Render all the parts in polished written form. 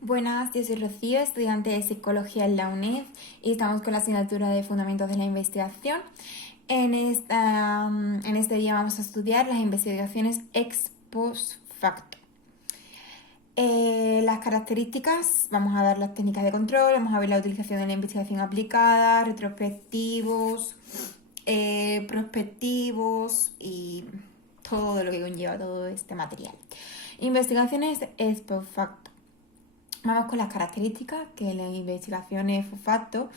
Buenas, yo soy Rocío, estudiante de Psicología en la UNED y estamos con la asignatura de Fundamentos de la Investigación. En este día vamos a estudiar las investigaciones ex post facto. Las características, vamos a dar las técnicas de control, vamos a ver la utilización de la investigación aplicada, retrospectivos, prospectivos y todo lo que conlleva todo este material. Investigaciones ex post facto. Vamos con las características que las investigaciones post facto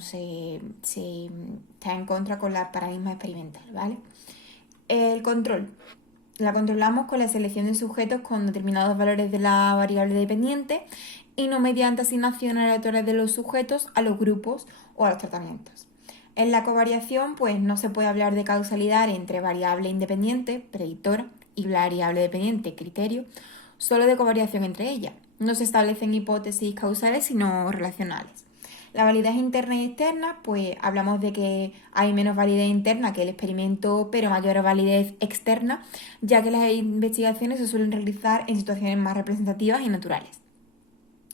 se está en contra con la paradigma experimental, ¿vale? El control. La controlamos con la selección de sujetos con determinados valores de la variable dependiente y no mediante asignación aleatoria de los sujetos a los grupos o a los tratamientos. En la covariación, pues no se puede hablar de causalidad entre variable independiente, predictora, y variable dependiente, criterio, solo de covariación entre ellas. No se establecen hipótesis causales, sino relacionales. La validez interna y externa, pues hablamos de que hay menos validez interna que el experimento, pero mayor validez externa, ya que las investigaciones se suelen realizar en situaciones más representativas y naturales.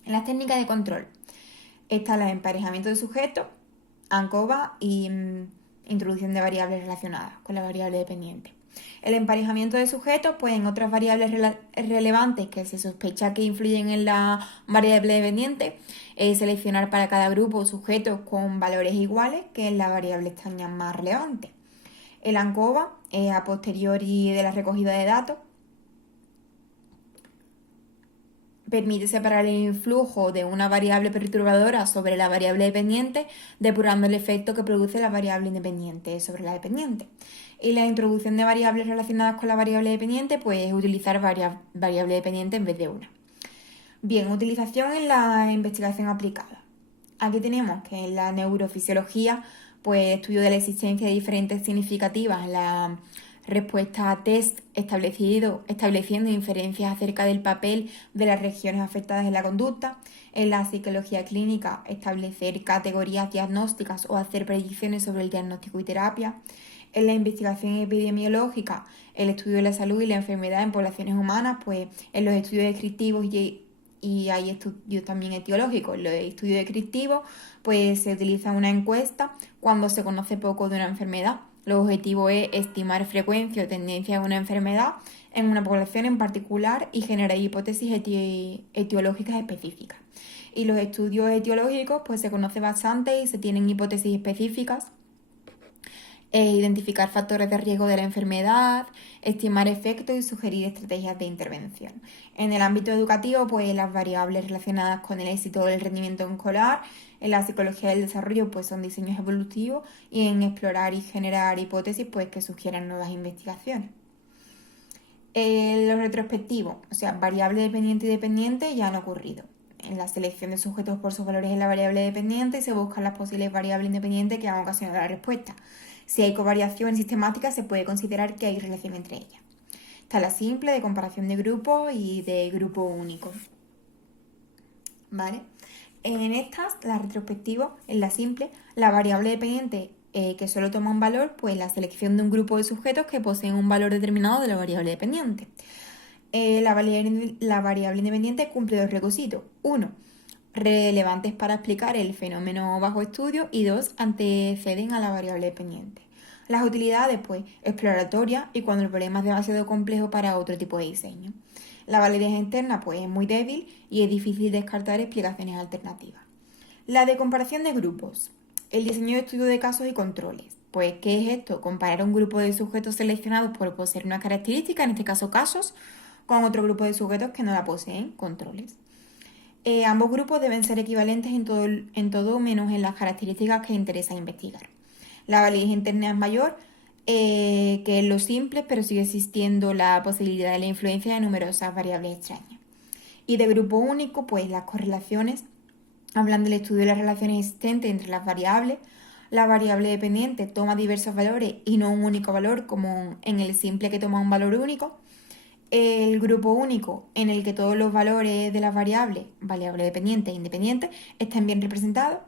En las técnicas de control está el emparejamiento de sujetos, ANCOVA y introducción de variables relacionadas con la variable dependiente. El emparejamiento de sujetos, pues en otras variables relevantes que se sospecha que influyen en la variable dependiente, seleccionar para cada grupo sujetos con valores iguales que en la variable extraña más relevante. El ANCOVA, a posteriori de la recogida de datos, permite separar el influjo de una variable perturbadora sobre la variable dependiente, depurando el efecto que produce la variable independiente sobre la dependiente. Y la introducción de variables relacionadas con la variable dependiente, pues es utilizar variable dependiente en vez de una. Bien, utilización en la investigación aplicada. Aquí tenemos que en la neurofisiología, pues estudio de la existencia de diferentes significativas en la respuesta a test estableciendo inferencias acerca del papel de las regiones afectadas en la conducta. En la psicología clínica, establecer categorías diagnósticas o hacer predicciones sobre el diagnóstico y terapia. En la investigación epidemiológica, el estudio de la salud y la enfermedad en poblaciones humanas, pues en los estudios descriptivos y hay estudios también etiológicos. En los estudios descriptivos, pues se utiliza una encuesta cuando se conoce poco de una enfermedad. El objetivo es estimar frecuencia o tendencia de una enfermedad en una población en particular y generar hipótesis etiológicas específicas. Y los estudios etiológicos, pues se conoce bastante y se tienen hipótesis específicas. Identificar factores de riesgo de la enfermedad, estimar efectos y sugerir estrategias de intervención. En el ámbito educativo, pues las variables relacionadas con el éxito del rendimiento escolar, en la psicología del desarrollo, pues son diseños evolutivos y en explorar y generar hipótesis, pues que sugieran nuevas investigaciones. Los retrospectivos, o sea, variable dependiente y dependiente ya han ocurrido. En la selección de sujetos por sus valores en la variable dependiente se buscan las posibles variables independientes que han ocasionado la respuesta. Si hay covariación sistemática, se puede considerar que hay relación entre ellas. Está la simple de comparación de grupos y de grupo único. ¿Vale? En estas, la retrospectiva, en la simple, la variable dependiente que solo toma un valor, pues la selección de un grupo de sujetos que poseen un valor determinado de la variable dependiente. La variable independiente cumple dos requisitos. 1. Relevantes para explicar el fenómeno bajo estudio y 2. Anteceden a la variable dependiente. Las utilidades, pues, exploratorias y cuando el problema es demasiado complejo para otro tipo de diseño. La validez interna, pues, es muy débil y es difícil descartar explicaciones alternativas. La de comparación de grupos. El diseño de estudio de casos y controles. Pues, ¿qué es esto? Comparar un grupo de sujetos seleccionados por poseer una característica, en este caso casos, con otro grupo de sujetos que no la poseen, controles. Ambos grupos deben ser equivalentes en todo menos en las características que interesa investigar. La validez interna es mayor que en los simples, pero sigue existiendo la posibilidad de la influencia de numerosas variables extrañas. Y de grupo único, pues las correlaciones hablan del estudio de las relaciones existentes entre las variables. La variable dependiente toma diversos valores y no un único valor, como en el simple que toma un valor único. El grupo único en el que todos los valores de las variables, variable dependiente e independiente, estén bien representados.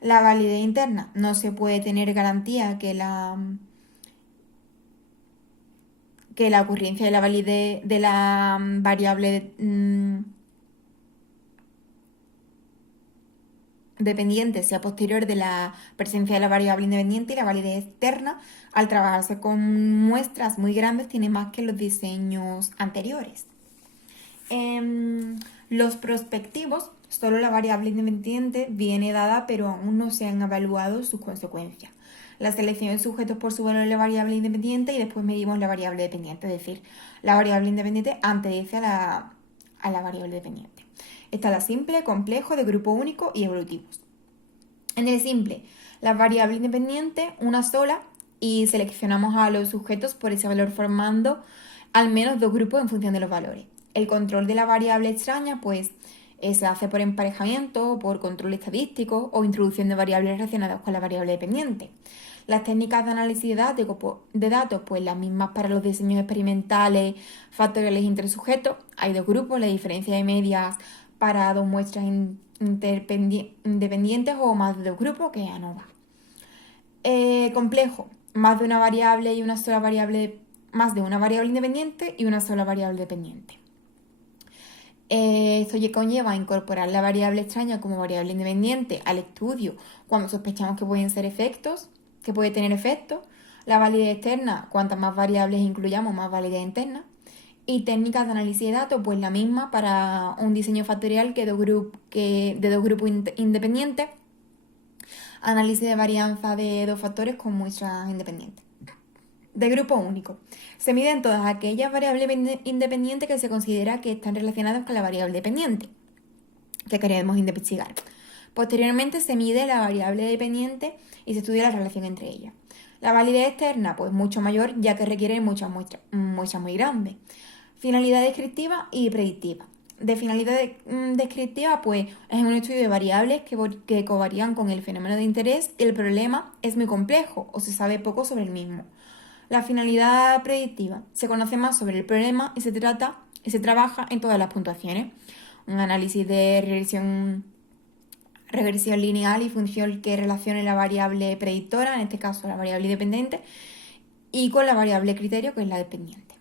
La validez interna, no se puede tener garantía que la ocurrencia de la validez de la variable dependiente sea posterior de la presencia de la variable independiente y la validez externa, al trabajarse con muestras muy grandes, tiene más que los diseños anteriores. Los prospectivos, solo la variable independiente viene dada, pero aún no se han evaluado sus consecuencias. La selección de sujetos por su valor de la variable independiente y después medimos la variable dependiente, es decir, la variable independiente antecede a la variable dependiente. Está la simple, complejo, de grupo único y evolutivos. En el simple, la variable independiente, una sola, y seleccionamos a los sujetos por ese valor formando al menos dos grupos en función de los valores. El control de la variable extraña, pues, se hace por emparejamiento, por control estadístico o introducción de variables relacionadas con la variable dependiente. Las técnicas de análisis de datos, pues las mismas para los diseños experimentales factoriales intersujetos. Hay dos grupos, la diferencia de medias para dos muestras independientes o más de dos grupos, que es ANOVA. Complejo, más de una variable y una sola variable, más de una variable independiente y una sola variable dependiente. Esto conlleva a incorporar la variable extraña como variable independiente al estudio cuando sospechamos que pueden ser efectos, que puede tener efectos. La validez externa, cuantas más variables incluyamos, más validez interna. Y técnicas de análisis de datos, pues la misma para un diseño factorial de dos grupos independientes. Análisis de varianza de dos factores con muestras independientes. De grupo único. Se miden todas aquellas variables independientes que se considera que están relacionadas con la variable dependiente que queremos investigar. Posteriormente se mide la variable dependiente y se estudia la relación entre ellas. La validez externa, pues mucho mayor, ya que requiere muchas muestras muy grandes. Finalidad descriptiva y predictiva. De finalidad descriptiva, pues es un estudio de variables que covarían con el fenómeno de interés y el problema es muy complejo o se sabe poco sobre el mismo. La finalidad predictiva. Se conoce más sobre el problema y se trabaja en todas las puntuaciones. Un análisis de regresión lineal y función que relacione la variable predictora, en este caso la variable dependiente, y con la variable criterio, que es la dependiente.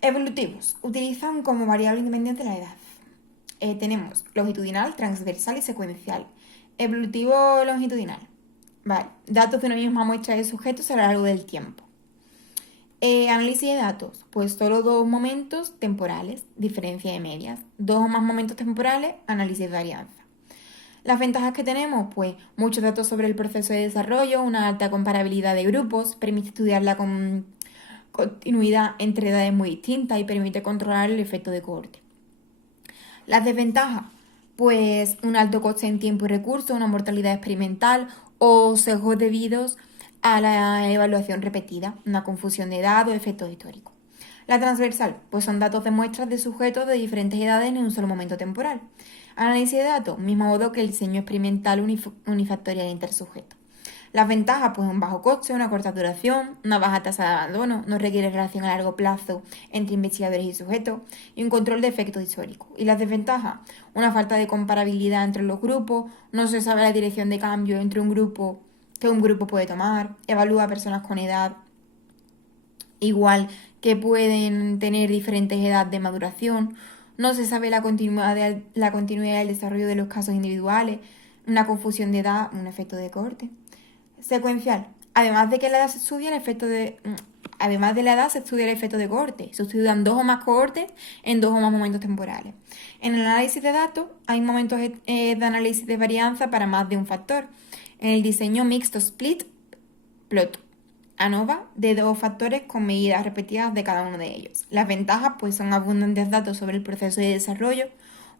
Evolutivos. Utilizan como variable independiente la edad. Tenemos longitudinal, transversal y secuencial. Evolutivo longitudinal. Vale. Datos de una misma muestra de sujetos a lo largo del tiempo. Análisis de datos, pues solo dos momentos temporales, diferencia de medias. Dos o más momentos temporales, análisis de varianza. Las ventajas que tenemos, pues muchos datos sobre el proceso de desarrollo, una alta comparabilidad de grupos, permite estudiar la continuidad entre edades muy distintas y permite controlar el efecto de cohorte. Las desventajas, pues un alto coste en tiempo y recursos, una mortalidad experimental o sesgos debidos a la evaluación repetida, una confusión de edad o efectos históricos. La transversal, pues son datos de muestras de sujetos de diferentes edades en un solo momento temporal. Análisis de datos, mismo modo que el diseño experimental unifactorial intersujeto. Las ventajas, pues un bajo coste, una corta duración, una baja tasa de abandono, no requiere relación a largo plazo entre investigadores y sujetos y un control de efectos históricos. Y las desventajas, una falta de comparabilidad entre los grupos, no se sabe la dirección de cambio entre un grupo que un grupo puede tomar, evalúa a personas con edad igual que pueden tener diferentes edades de maduración, no se sabe la continuidad del desarrollo de los casos individuales, una confusión de edad, un efecto de cohorte. Secuencial. Además de la edad se estudia el efecto de cohorte. Se estudian dos o más cohortes en dos o más momentos temporales. En el análisis de datos hay momentos de análisis de varianza para más de un factor. En el diseño mixto split plot ANOVA de dos factores con medidas repetidas de cada uno de ellos. Las ventajas, pues, son abundantes datos sobre el proceso de desarrollo,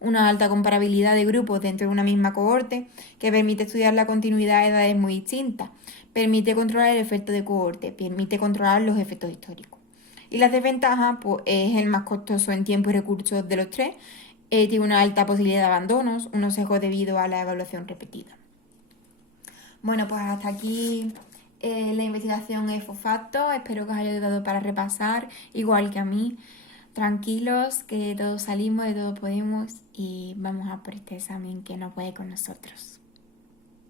una alta comparabilidad de grupos dentro de una misma cohorte que permite estudiar la continuidad de edades muy distintas, permite controlar el efecto de cohorte, permite controlar los efectos históricos. Y las desventajas, pues, es el más costoso en tiempo y recursos de los tres, tiene una alta posibilidad de abandonos, unos sesgos debido a la evaluación repetida. Bueno, pues hasta aquí la investigación EFOFACTO. Espero que os haya ayudado para repasar, igual que a mí. Tranquilos, que todos salimos, de todo podemos y vamos a por este examen que no puede con nosotros.